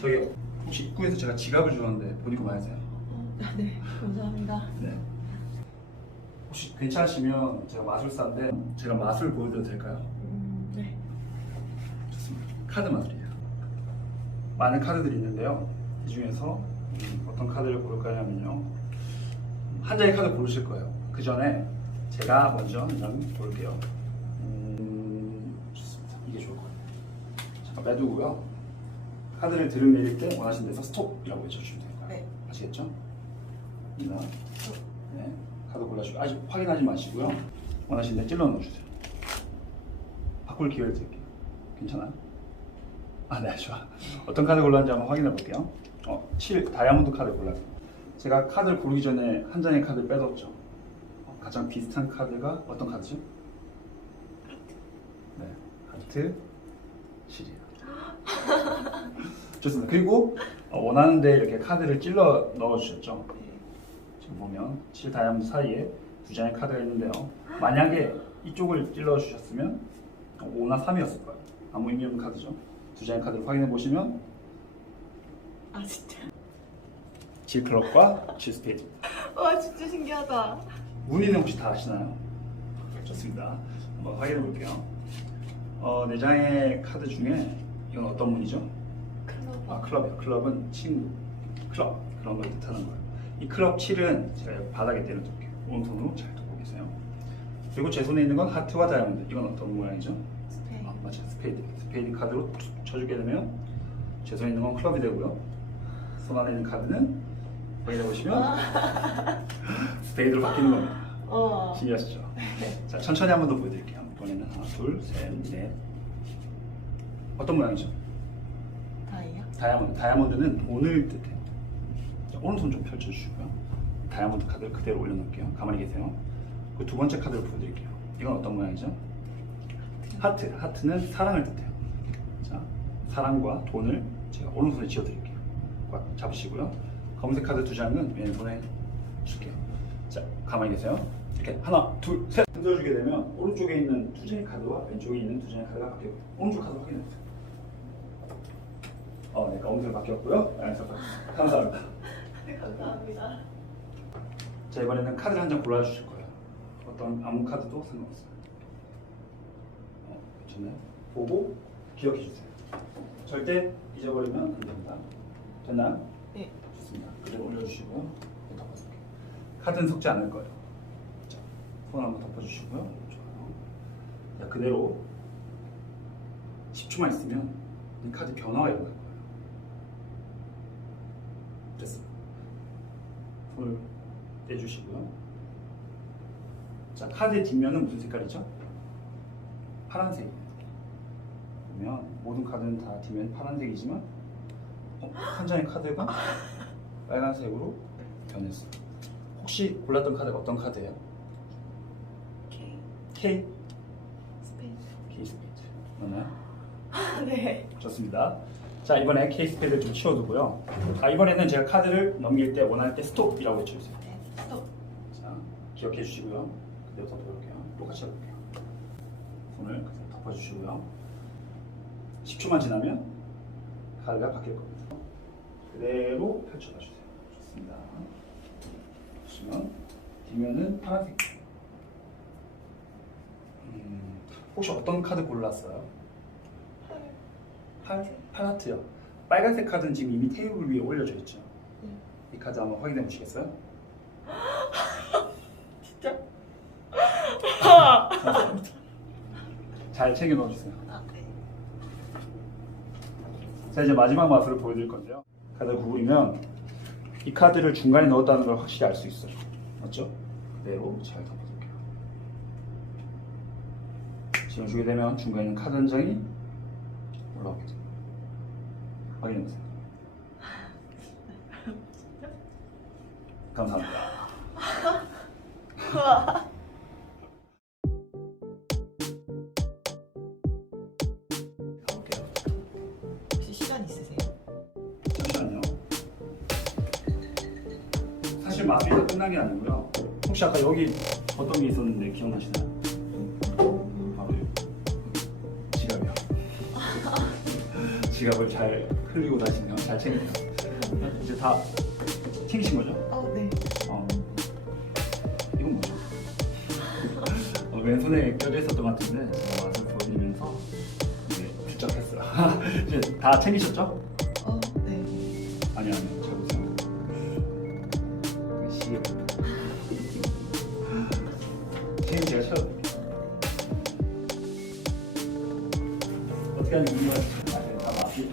저기 혹시 입구에서 제가 지갑을 주었는데 보니까 맞으세요? 아, 네, 감사합니다. 네. 혹시 괜찮으시면 제가 마술사인데 제가 마술 보여드려도 될까요? 음, 네. 좋습니다. 카드 마술이에요. 많은 카드들이 있는데요. 이 중에서 음, 어떤 카드를 고를까 하냐면요. 한 장의 카드 고르실 거예요. 그 전에 제가 먼저 한 장 고를게요. 음, 좋습니다. 이게 좋을 것 같아요. 잠깐 빼두고요. 카드를 들이밀 때 원하시는 데서 스톱이라고 외쳐주시면 돼요. 네. 아시겠죠? 이나 네. 카드 골라주고 아직 확인하지 마시고요. 원하시는 데 찔러 넣어주세요. 바꿀 기회를 드릴게요. 괜찮아요? 아, 네, 좋아. 어떤 카드 골랐는지 한번 확인해 볼게요. 어, 7 다이아몬드 카드 골랐어요. 제가 카드를 고르기 전에 한 장의 카드를 빼뒀죠. 어, 가장 비슷한 카드가 어떤 카드죠? 네, 하트 7이에요. 좋습니다. 그리고 어, 원하는 데 이렇게 카드를 찔러 넣어주셨죠. 지금 보면 7 다이아몬드 사이에 두 장의 카드가 있는데요. 만약에 이쪽을 찔러 주셨으면 5나 3이었을 거예요. 아무 의미 없는 카드죠. 두 장의 카드를 확인해 보시면 아, 진짜. 7 클럽과 7 스페이드. 와, 진짜 신기하다. 문의는 혹시 다 아시나요? 좋습니다. 한번 확인해 볼게요. 어, 네 장의 카드 중에 이건 어떤 문이죠? 아, 클럽이요. 클럽은 친구, 클럽 그런 걸 뜻하는 거예요. 이 클럽 7은 제가 바닥에 내려둘게요. 오른손으로 잘 두고 계세요. 그리고 제 손에 있는 건 하트와 다이아몬드. 이건 어떤 모양이죠? 스페인. 아, 맞아요. 스페이드. 스페이드 카드로 툭 쳐주게 되면 제 손에 있는 건 클럽이 되고요. 손 안에 있는 카드는 확인해 보시면 스페이드로 바뀌는 겁니다. 어. 신기하시죠? 자, 천천히 한 번 더 보여드릴게요. 이번에는 하나, 둘, 셋, 넷. 어떤 모양이죠? 다이아? 다이아몬드. 다이아몬드는 돈을 뜻해요. 자, 오른손 좀 펼쳐주시고요. 다이아몬드 카드를 그대로 올려놓을게요. 가만히 계세요. 그 두 번째 카드를 보여드릴게요. 이건 어떤 모양이죠? 하트. 하트는 사랑을 뜻해요. 자, 사랑과 돈을 제가 오른손에 쥐어드릴게요. 꽉 잡으시고요. 검은색 카드 두 장은 왼손에 줄게요. 자, 가만히 계세요. 이렇게 하나, 둘, 셋 흔들어주게 되면 오른쪽에 있는 두 장의 카드와 왼쪽에 있는 두 장의 카드가 바뀌고 오른쪽 카드 확인해보세요. 어, 네, 검은색 바뀌었고요. 바뀌었어요. 감사합니다. 네, 감사합니다. 자, 이번에는 카드를 한장 골라주실 거예요. 어떤 아무 카드도 상관없어요. 어, 괜찮나요? 보고 기억해 주세요. 절대 잊어버리면 안 됩니다. 됐나요? 네. 좋습니다. 그대로 올려주시고요. 네, 덮어줄게요. 카드는 섞지 않을 거예요. 자, 손 한번 덮어주시고요. 좋아요. 자, 그대로 10초만 있으면 이 카드 변화가 일어날 거예요. 됐습니다. 손을 떼주시고요. 자, 카드의 뒷면은 무슨 색깔이죠? 파란색이에요. 보면 모든 카드는 다 뒷면 파란색이지만 어, 한 장의 카드가 빨간색으로 변했어요. 혹시 골랐던 카드가 어떤 카드예요? K. K, 스페인. K 스페이드. 맞나요? 네. 좋습니다. 자 이번에 K 스페이드를 좀 치워두고요. 자 이번에는 제가 카드를 넘길 때 원할 때 스톱이라고 외쳐주세요. 네. 스톱. 자 기억해 주시고요. 그대로 덮어볼게요. 똑같이 해볼게요. 손을 그대로 덮어주시고요. 10초만 지나면 카드가 바뀔 겁니다. 그대로 펼쳐봐 주세요. 좋습니다. 보시면 뒷면은 파란색이에요. 음, 혹시 어떤 카드 골랐어요? 팔. 팔, 팔하트요. 빨간색 카드는 지금 이미 테이블 위에 올려져 있죠. 네. 이 카드 한번 확인해 보시겠어요? 진짜? 잘 챙겨 넣어주세요. 자 이제 마지막 마술을 보여드릴 건데요. 카드를 구부리면 이 카드를 중간에 넣었다는 걸 확실히 알 수 있어요. 맞죠? 그대로 잘 덮어둘게요. 지금 주게 되면 중간에 있는 카드 한 장이 올라오게 됩니다. 확인해 보세요. 감사합니다. 사실 마술이 다 끝난 게 아니고요. 혹시 아까 여기 어떤 게 있었는데 기억나시나요? 바로 여기 지갑이요. 지갑을 잘 흘리고 다니시면 잘 챙기세요. 이제 다 챙기신 거죠? 어, 네. 어. 이건 뭐죠? 어, 왼손에 껴져 있었던 것 같은데 제가 맛을 보여드리면서 이제 부착했어요. 이제 다 챙기셨죠? 어, 네. 아니 아니 저 보세요. 제가 쳐드릴게요. 어떻게 하는지 궁금하시죠? 아, 네, 다 마피.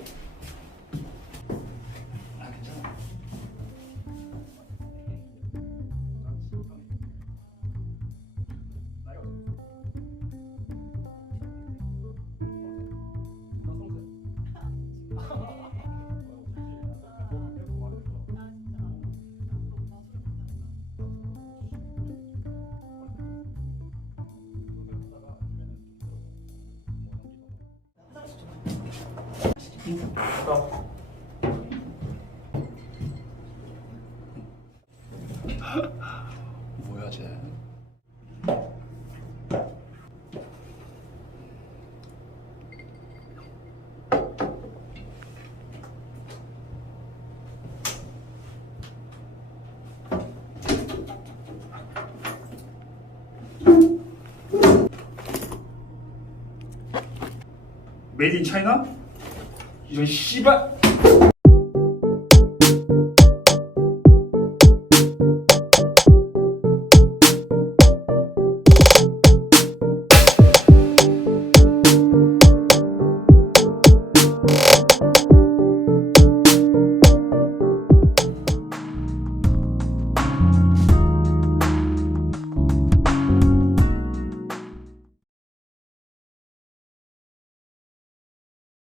뭐야 쟤? 메이드 인 차이나? 이런 씨발